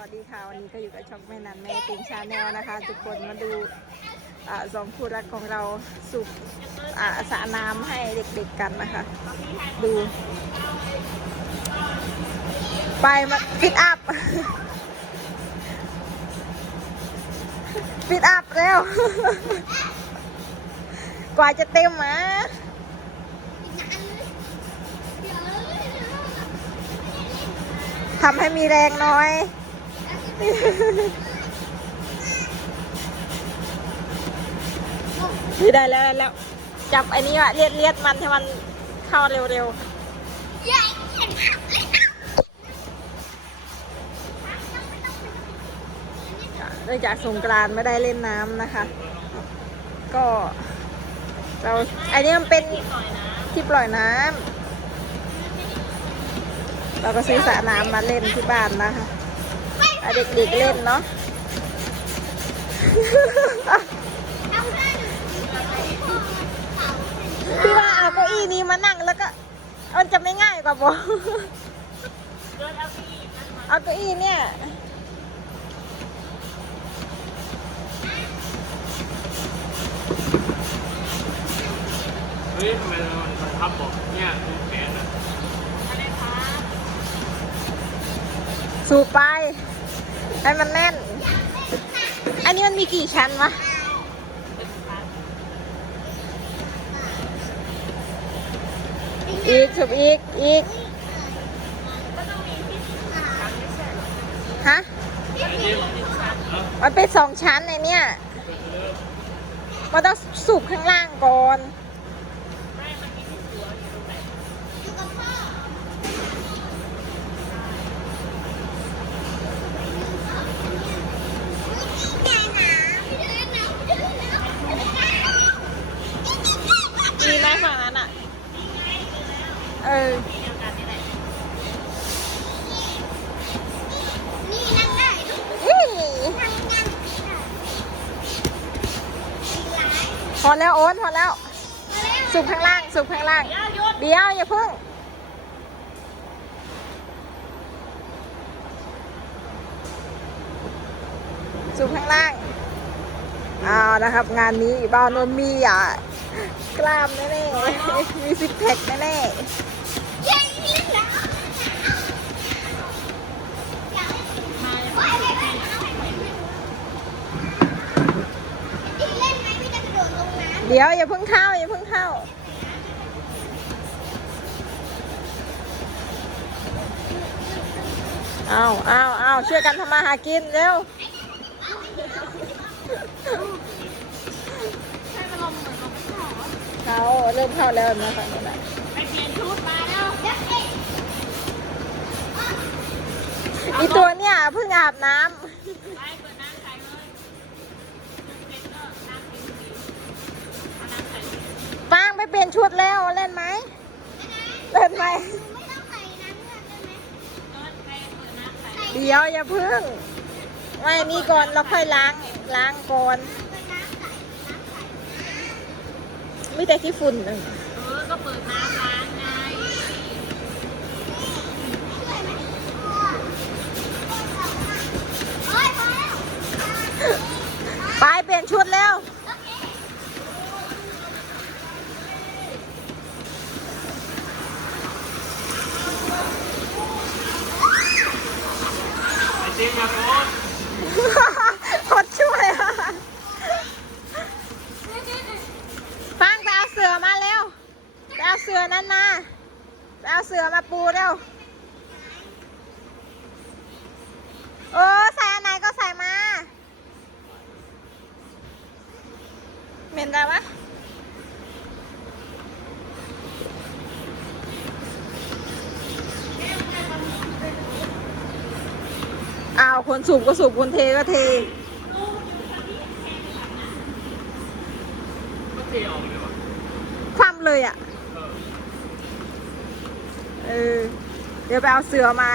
วัสดีค่ะวันนี้ก็อยู่กับช่องแม่นันแม่ติงชาแนลนะคะ ทุกคนมาดูอสองคู่รักของเราสูบอ่าสระน้ำให้เด็กๆกันนะคะ ดู ไปมาฟิตอัพฟิตอัพเร็วกว่าจะเต็มหมาทำให้มีแรงน้อย นี่ได้แล้วแล้ว จับไอ้นี้อะเลียดเลียดมันให้มันเข้าเร็วๆเนื่องจากสงกรานไม่ได้เล่นน้ำนะคะ ก็เราไอ้นี่มันเป็นที่ปล่อยน้ำเราก็ซื้อสระน้ำมาเล่นที่บ้านนะคะ เอาเด็กๆเล่นเนาะพี่ว่าเอาเก้าอี้นี้มานั่งแล้วก็มันจะไม่ง่ายกว่าบอเอาเก้าอี้เนี่ยเฮ้ยทำไมมันมันพับบอกเนี่ยดูแขนอะสูบไป ให้มันแน่น อันนี้มันมีกี่ชั้นวะอีกสูบอีก อีกฮะมันเป็นสองชั้นในเนี่ยมันต้องสูบข้างล่างก่อน มีไหมฝั่งนั้นอะ เออพอแล้วโอนพอแล้วสูบข้างล่างสูบข้างล่าง เดี๋ยวอย่าเพิ่งสูบข้างล่างเอานะครับ งานนี้บ้านนนมีอะกล้ามแน่ๆมีซิกแพคแน่ๆ เดี๋ยวอย่าเพิ่งเข้าอย่าเพิ่งเข้า เอาเอาเอาช่วยกันทำมาหากินเร็วเขาเริ่มเข้าแล้วนะฝั่งนู้นน่ะไปเปลี่ยนชุดมาแล้วอีตัวเนี่ยเพิ่งอาบน้ำ ไปเปิดน้ำใส่เลยเด็กก็น้ำกินดีเอาน้ำใส่เลย ฟาง ไม่เปลี่ยนชุดแล้วเล่นไหมเล่นไหมเดี๋ยวอย่าเพิ่งไม่นี่ก่อนเราค่อยล้างล้างก่อนมีแต่ที่ฝุ่นเลยเออก็เปิดน้ำล้างไง ไปเปลี่ยนชุดแล้ว ไอ้ติ๊กมาโค้ดคนช่วยอะฟังไปเอาเสือมาเร็วไปเอาเสือนั่นมาไปเอาเสือมาปูเร็วเออใส่อันไหนก็ใส่มาเหม็นได้ปะ อ้าวคนสูบก็สูบคนเทก็เทก็เทออกเลยวะคว่ำเลยอะ เออ เดี๋ยวไปเอาเสือมา